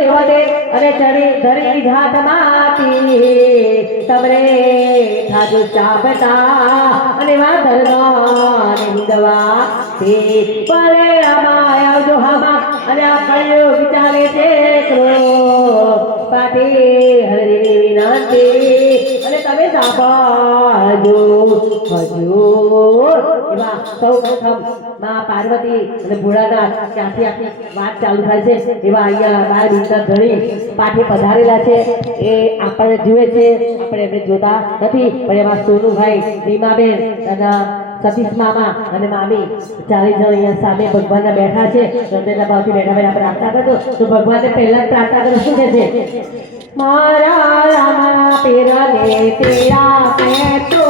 અને ચડી ધરી ઘાટ માતી તમરે થાજુ ચાપતા અને વાદળના નિંદવા તે પરે અમાય આવજો હામાં અને આ કળિયુગ ચાલે છે પાટી હરી વિનંતી અને તમે સાંભળજો હજુર એવા સૌ પ્રથમ માં પાર્વતી અને ભોળાનાથ ત્યાંથી આખી વાત ચાલુ થાય છે એવા અહીંયા બાર વિંતર ધણી પાઠે પધારેલા છે એ આપણે જુએ છે આપણે એમને જોતા નથી પણ એમાં સોનુભાઈ રીમાબેન અને સતીશ મામા અને મામી ચારે જણ અહીંયા સામે ભગવાનના બેઠા છે હૃદયના ભાવથી બેઠા બેઠા પ્રાર્થના કરજો તો ભગવાનને પહેલા પ્રાર્થના કરો શું કહે છે મારા રામા પેરને તેરા પેટો